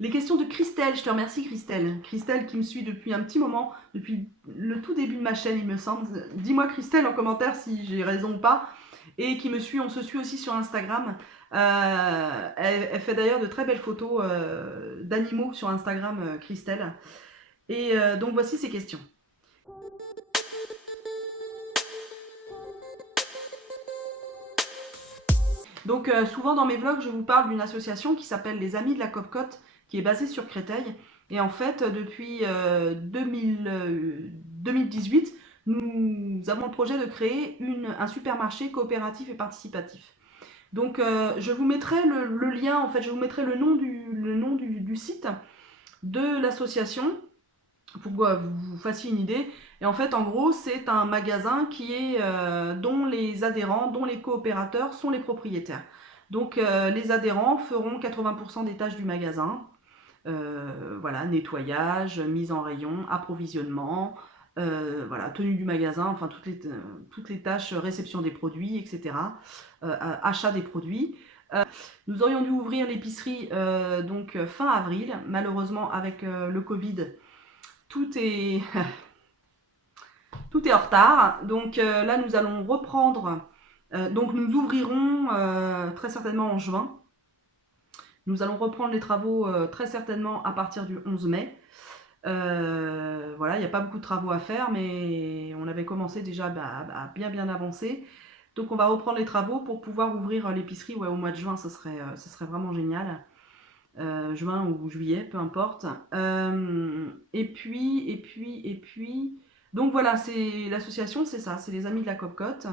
Les questions de Christelle, je te remercie Christelle. Christelle qui me suit depuis un petit moment, depuis le tout début de ma chaîne il me semble. Dis-moi Christelle en commentaire si j'ai raison ou pas. Et qui me suit, on se suit aussi sur Instagram. Elle fait d'ailleurs de très belles photos d'animaux sur Instagram, Christelle. Et donc voici ses questions. Donc souvent dans mes vlogs, je vous parle d'une association qui s'appelle les Amis de la Copcote, qui est basée sur Créteil. Et en fait, depuis 2018, nous avons le projet de créer un supermarché coopératif et participatif. Donc je vous mettrai le lien, en fait, je vous mettrai le nom du site de l'association pour que vous fassiez une idée. Et en fait, en gros, c'est un magasin qui est, dont les adhérents, dont les coopérateurs sont les propriétaires. Donc les adhérents feront 80% des tâches du magasin. Voilà, nettoyage, mise en rayon, approvisionnement, voilà, tenue du magasin, enfin toutes les tâches, réception des produits, etc. Achat des produits. Nous aurions dû ouvrir l'épicerie donc fin avril. Malheureusement, avec le Covid, tout est, tout est en retard. Donc là, nous allons reprendre. Donc nous ouvrirons très certainement en juin. Nous allons reprendre les travaux très certainement à partir du 11 mai. Voilà, il n'y a pas beaucoup de travaux à faire, mais on avait commencé déjà à bien avancer. Donc on va reprendre les travaux pour pouvoir ouvrir l'épicerie au mois de juin, ce serait vraiment génial. Juin ou juillet, peu importe. Et puis, donc voilà, c'est l'association, c'est ça, c'est les Amis de la Copcote.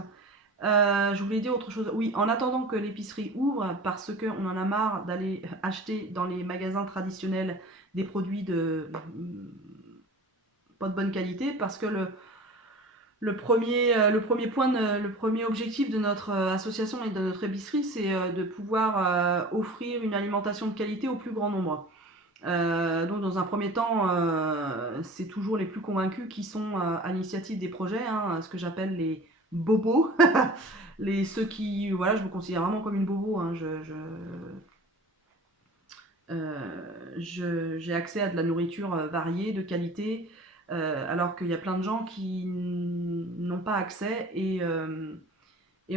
Je voulais dire autre chose. Oui, en attendant que l'épicerie ouvre, parce qu'on en a marre d'aller acheter dans les magasins traditionnels des produits pas de bonne qualité, parce que le premier point, le premier objectif de notre association et de notre épicerie, c'est de pouvoir offrir une alimentation de qualité au plus grand nombre. Donc dans un premier temps, c'est toujours les plus convaincus qui sont à l'initiative des projets, hein, ce que j'appelle les bobos. Ceux qui, voilà, je me considère vraiment comme une bobo. Hein, j'ai accès à de la nourriture variée, de qualité, alors qu'il y a plein de gens qui n'ont pas accès et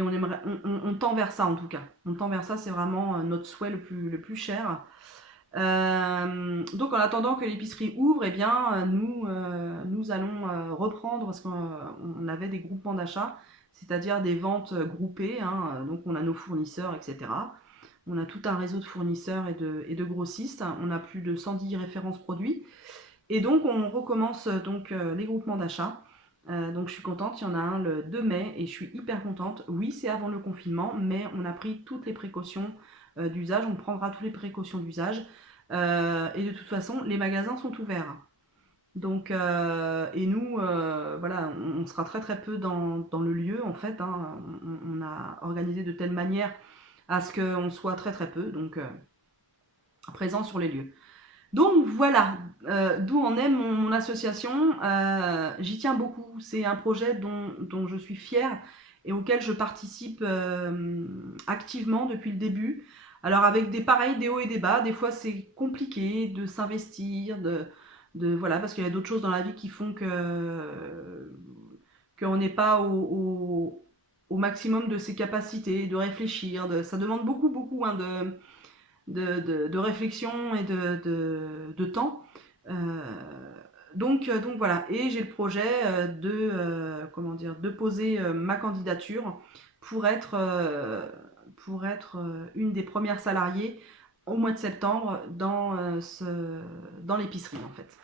on tend vers ça en tout cas. On tend vers ça, c'est vraiment notre souhait le plus cher. Donc en attendant que l'épicerie ouvre, eh bien, nous allons reprendre, parce qu'on avait des groupements d'achat, c'est-à-dire des ventes groupées, hein, donc on a nos fournisseurs, etc. On a tout un réseau de fournisseurs et de grossistes, on a plus de 110 références produits, et donc on recommence donc les groupements d'achat. Donc je suis contente, il y en a un le 2 mai et je suis hyper contente. Oui, c'est avant le confinement, mais on a pris toutes les précautions d'usage, on prendra toutes les précautions d'usage. Et de toute façon, les magasins sont ouverts. Donc, et nous, voilà, on sera très peu dans le lieu en fait. Hein. On a organisé de telle manière à ce qu'on soit très peu, donc présent sur les lieux. Donc voilà, d'où en est mon association. J'y tiens beaucoup. C'est un projet dont je suis fière et auquel je participe activement depuis le début. Alors avec des hauts et des bas, des fois c'est compliqué de s'investir, voilà, parce qu'il y a d'autres choses dans la vie qui font qu'on n'est pas au maximum de ses capacités, de réfléchir. Ça demande beaucoup hein, de réflexion et de temps. Euh, donc voilà, et j'ai le projet comment dire, de poser ma candidature pour être, une des premières salariées au mois de septembre dans l'épicerie en fait.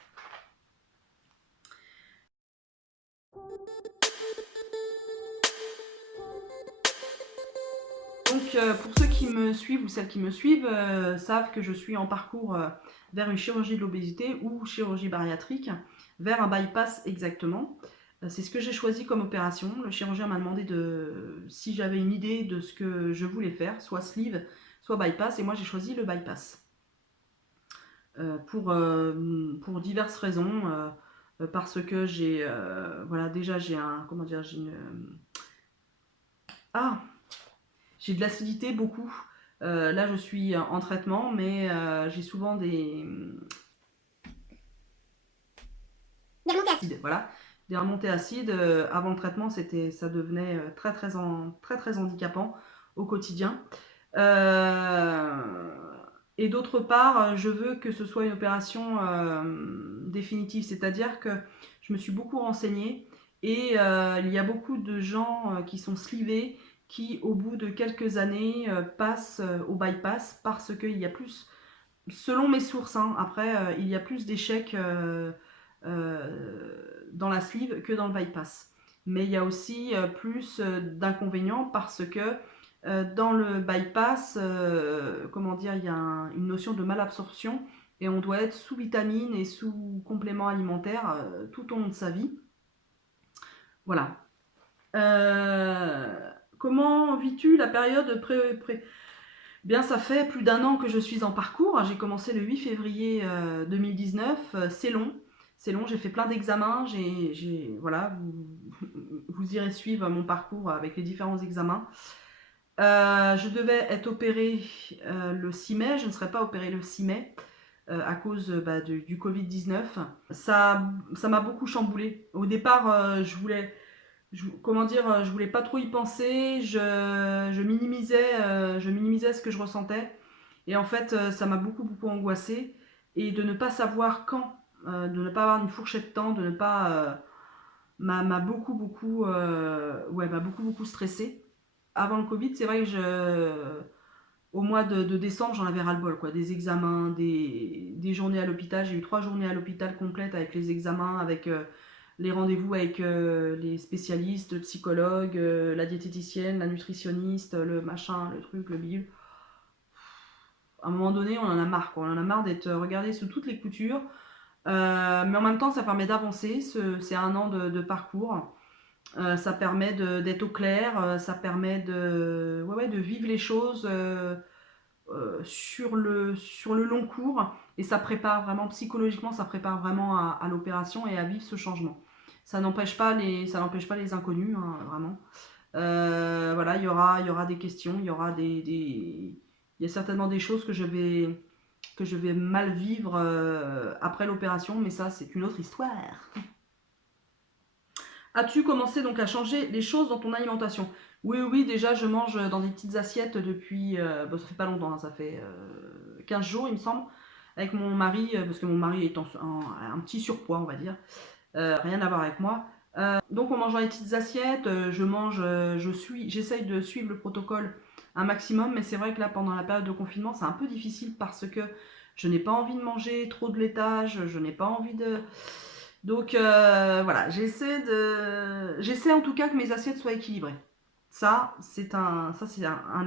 Donc pour ceux qui me suivent ou celles qui me suivent savent que je suis en parcours vers une chirurgie de l'obésité ou chirurgie bariatrique, vers un bypass exactement. C'est ce que j'ai choisi comme opération. Le chirurgien m'a demandé si j'avais une idée de ce que je voulais faire, soit sleeve, soit bypass, et moi j'ai choisi le bypass. Pour diverses raisons, parce que voilà, déjà j'ai comment dire, j'ai de l'acidité beaucoup. Là, je suis en traitement, mais j'ai souvent des remontées acides. Voilà, des remontées acides. Avant le traitement, ça devenait très handicapant au quotidien. Et d'autre part, je veux que ce soit une opération définitive, c'est-à-dire que je me suis beaucoup renseignée et il y a beaucoup de gens qui sont slivés qui, au bout de quelques années, passent au bypass parce qu'il y a plus, selon mes sources, hein, après, il y a plus d'échecs dans la sleeve que dans le bypass. Mais il y a aussi plus d'inconvénients parce que dans le bypass, comment dire, il y a une notion de malabsorption et on doit être sous vitamines et sous compléments alimentaires tout au long de sa vie. Voilà. Comment vis-tu la période Bien, ça fait plus d'1 an que je suis en parcours. J'ai commencé le 8 février 2019. C'est long. C'est long, j'ai fait plein d'examens. Voilà, vous irez suivre mon parcours avec les différents examens. Je devais être opérée le 6 mai. Je ne serais pas opérée le 6 mai à cause du Covid-19. Ça m'a beaucoup chamboulée. Au départ, je voulais pas trop y penser, je minimisais ce que je ressentais. Et en fait, ça m'a beaucoup angoissée. Et de ne pas savoir quand, de ne pas avoir une fourchette de temps, de ne pas. M'a beaucoup stressée. Avant le Covid, c'est vrai que au mois de décembre, j'en avais ras-le-bol, quoi. Des examens, des journées à l'hôpital. J'ai eu 3 journées à l'hôpital complètes avec les examens, avec les rendez-vous avec les spécialistes, le psychologue, la diététicienne, la nutritionniste, le machin, le truc, le bidule. À un moment donné, on en a marre, quoi. On en a marre d'être regardé sous toutes les coutures. Mais en même temps, ça permet d'avancer. C'est 1 an de parcours. Ça permet d'être au clair. Ça permet de vivre les choses sur le long cours. Et ça prépare vraiment, psychologiquement, ça prépare vraiment à l'opération et à vivre ce changement. Ça n'empêche pas les inconnus, hein, vraiment. Voilà, il y aura des questions, il y a certainement des choses que je vais mal vivre après l'opération, mais ça, c'est une autre histoire. As-tu commencé donc à changer les choses dans ton alimentation? Oui, déjà, je mange dans des petites assiettes depuis, ça fait pas longtemps, hein, ça fait 15 jours, il me semble, avec mon mari, parce que mon mari est un petit surpoids, on va dire. Rien à voir avec moi. Donc on mange dans les petites assiettes, j'essaye de suivre le protocole un maximum, mais c'est vrai que là pendant la période de confinement c'est un peu difficile parce que je n'ai pas envie de manger trop de laitage, je n'ai pas envie de... Donc voilà, j'essaie en tout cas que mes assiettes soient équilibrées. Ça c'est un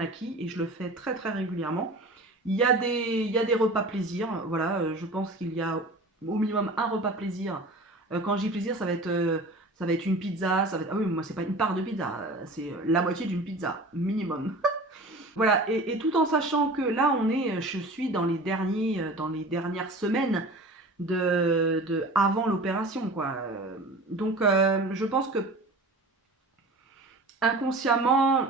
acquis et je le fais très régulièrement. Il y a des repas plaisir, voilà, je pense qu'il y a au minimum un repas plaisir. Quand je dis plaisir, ça va être une pizza, ah oui, moi c'est pas une part de pizza, c'est la moitié d'une pizza, minimum. Voilà, et tout en sachant que là je suis dans les dernières semaines avant l'opération, quoi. Donc je pense que inconsciemment,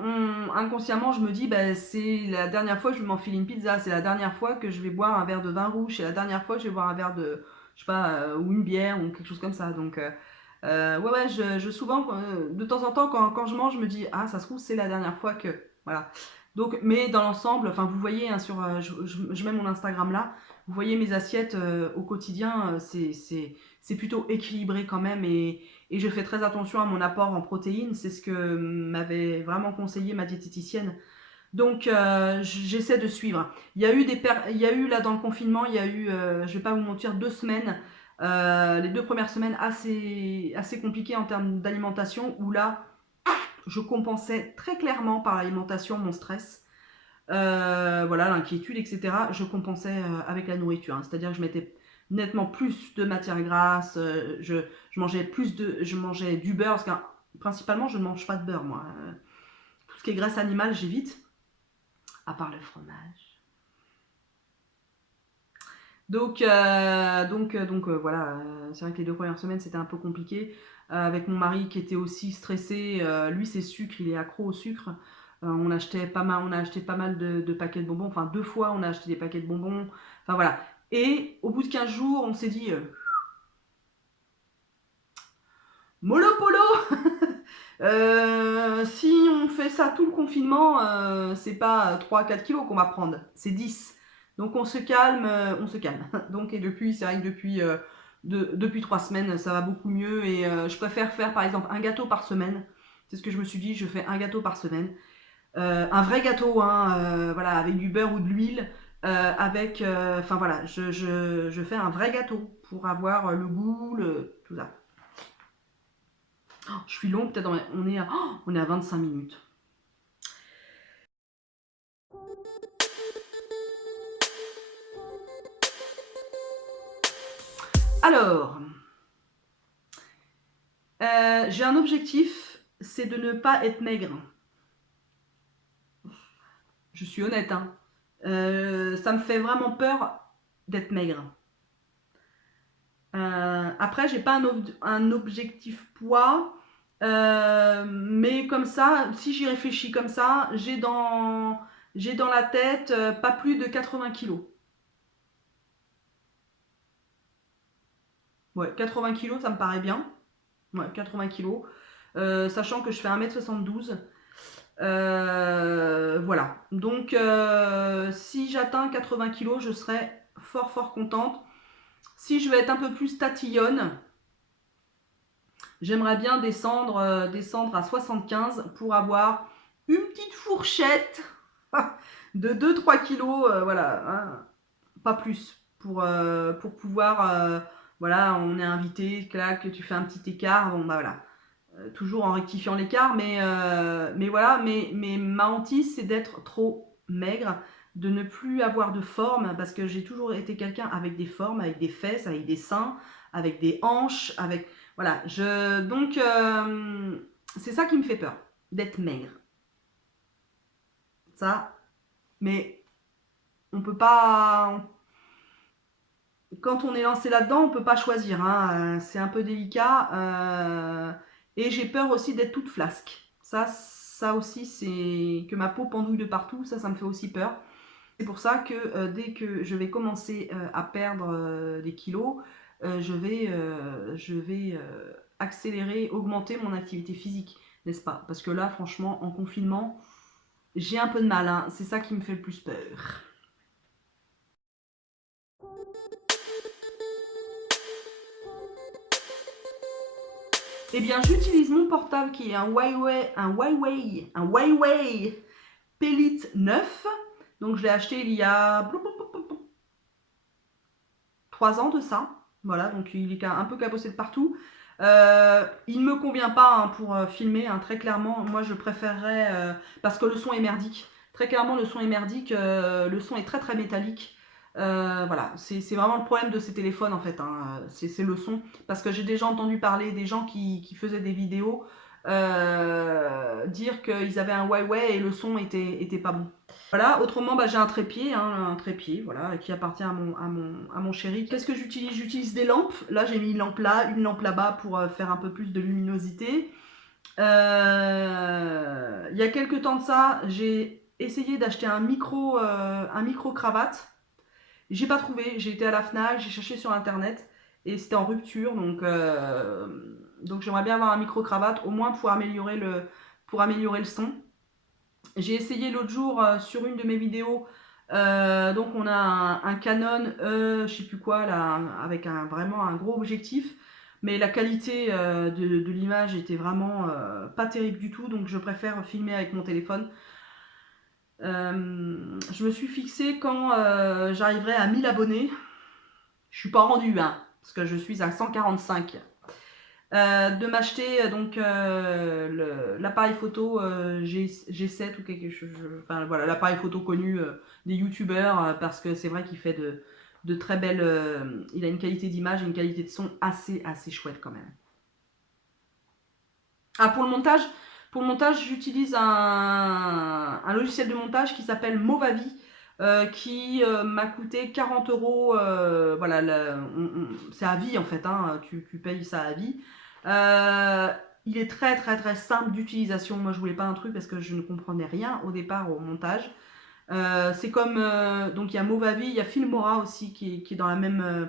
je me dis, c'est la dernière fois que je vais m'enfiler une pizza, c'est la dernière fois que je vais boire un verre de vin rouge, c'est la dernière fois que je vais boire un verre de, je sais pas, ou une bière ou quelque chose comme ça. Donc, ouais, souvent, de temps en temps, quand je mange, je me dis, ah, ça se trouve, c'est la dernière fois que, voilà. Donc, mais dans l'ensemble, enfin, vous voyez, hein, je mets mon Instagram là, vous voyez mes assiettes au quotidien, c'est plutôt équilibré quand même et je fais très attention à mon apport en protéines, c'est ce que m'avait vraiment conseillé ma diététicienne. Donc j'essaie de suivre. Il y a eu là dans le confinement, il y a eu, je vais pas vous mentir, 2 semaines, les 2 premières semaines assez compliquées en termes d'alimentation, où là, je compensais très clairement par l'alimentation mon stress. Voilà, l'inquiétude, etc. Je compensais avec la nourriture, hein. C'est-à-dire que je mettais nettement plus de matière grasse, je mangeais du beurre, parce que principalement je ne mange pas de beurre, moi. Tout ce qui est graisse animale, j'évite, à part le fromage. Donc voilà, c'est vrai que les 2 premières semaines c'était un peu compliqué, avec mon mari qui était aussi stressé, lui c'est sucre, il est accro au sucre. On achetait pas mal, on a acheté pas mal de paquets de bonbons. Enfin, 2 fois, on a acheté des paquets de bonbons. Enfin, voilà. Et au bout de 15 jours, on s'est dit mollo polo. Si on fait ça tout le confinement, c'est pas 3-4 kilos qu'on va prendre, c'est 10. Donc on se calme, on se calme. Donc, et depuis, c'est vrai que depuis 3 semaines, ça va beaucoup mieux. Et je préfère faire par exemple un gâteau par semaine. C'est ce que je me suis dit, je fais un gâteau par semaine. Un vrai gâteau, hein, voilà, avec du beurre ou de l'huile. Enfin voilà, je fais un vrai gâteau pour avoir le goût, tout ça. Je suis long, peut-être on est à 25 minutes. Alors, j'ai un objectif, c'est de ne pas être maigre. Je suis honnête, hein. Ça me fait vraiment peur d'être maigre. Après, j'ai pas un objectif poids, mais comme ça, si j'y réfléchis comme ça, j'ai dans la tête pas plus de 80 kilos. Ouais, 80 kilos, ça me paraît bien. Ouais, 80 kilos. Sachant que je fais 1m72. Voilà. Donc, si j'atteins 80 kilos, je serai fort, fort contente. Si je veux être un peu plus tatillonne, j'aimerais bien descendre à 75 pour avoir une petite fourchette de 2-3 kilos. Voilà, hein, pas plus. Pour pouvoir, voilà, on est invité, clac, tu fais un petit écart. Bon, bah voilà. Toujours en rectifiant l'écart, mais voilà, mais ma hantise, c'est d'être trop maigre, de ne plus avoir de forme, parce que j'ai toujours été quelqu'un avec des formes, avec des fesses, avec des seins, avec des hanches, avec... Voilà, donc, c'est ça qui me fait peur, d'être maigre. Ça, mais on peut pas... Quand on est lancé là-dedans, on peut pas choisir, hein, c'est un peu délicat. Et j'ai peur aussi d'être toute flasque. Ça aussi, c'est que ma peau pendouille de partout, ça me fait aussi peur. C'est pour ça que dès que je vais commencer à perdre des kilos, je vais accélérer, augmenter mon activité physique, n'est-ce pas? Parce que là, franchement, en confinement, j'ai un peu de mal, hein. C'est ça qui me fait le plus peur. Eh bien, j'utilise mon portable qui est un Huawei Pelite 9. Donc, je l'ai acheté il y a 3 ans de ça. Voilà, donc il est un peu cabossé de partout. Il ne me convient pas, hein, pour filmer, hein, très clairement. Moi, je préférerais, parce que le son est merdique. Très clairement, le son est merdique. Le son est très très métallique. Voilà, c'est vraiment le problème de ces téléphones en fait, hein. C'est le son. Parce que j'ai déjà entendu parler des gens qui faisaient des vidéos dire qu'ils avaient un Huawei et le son était pas bon. Voilà, autrement, bah, j'ai un trépied, voilà, qui appartient à mon chéri. Qu'est-ce que j'utilise? J'utilise des lampes. Là, j'ai mis une lampe là, une lampe là-bas pour faire un peu plus de luminosité. Il y a quelques temps de ça, j'ai essayé d'acheter un micro cravate. J'ai pas trouvé. J'ai été à la Fnac, j'ai cherché sur internet et c'était en rupture. Donc j'aimerais bien avoir un micro cravate, au moins pour améliorer le son. J'ai essayé l'autre jour sur une de mes vidéos. Donc on a un Canon je sais plus quoi là, avec vraiment un gros objectif. Mais la qualité de l'image était vraiment pas terrible du tout. Donc je préfère filmer avec mon téléphone. Je me suis fixé quand j'arriverai à 1000 abonnés. Je suis pas rendue, hein, parce que je suis à 145. De m'acheter donc l'appareil photo G7 ou quelque chose. Enfin voilà, l'appareil photo connu des youtubeurs, parce que c'est vrai qu'il fait de très belles. Il a une qualité d'image et une qualité de son assez chouette quand même. Ah, pour le montage, j'utilise un logiciel de montage qui s'appelle Movavi, qui m'a coûté 40 euros. Voilà, c'est à vie en fait, hein, tu payes ça à vie. il est très très très simple d'utilisation. Moi je voulais pas un truc parce que je ne comprenais rien au départ au montage. C'est comme donc il y a Movavi, il y a Filmora aussi qui est dans la même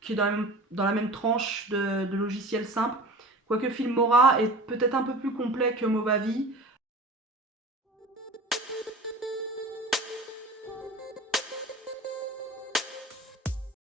qui est dans la même tranche de logiciels simples. Quoique Filmora est peut-être un peu plus complet que Movavi.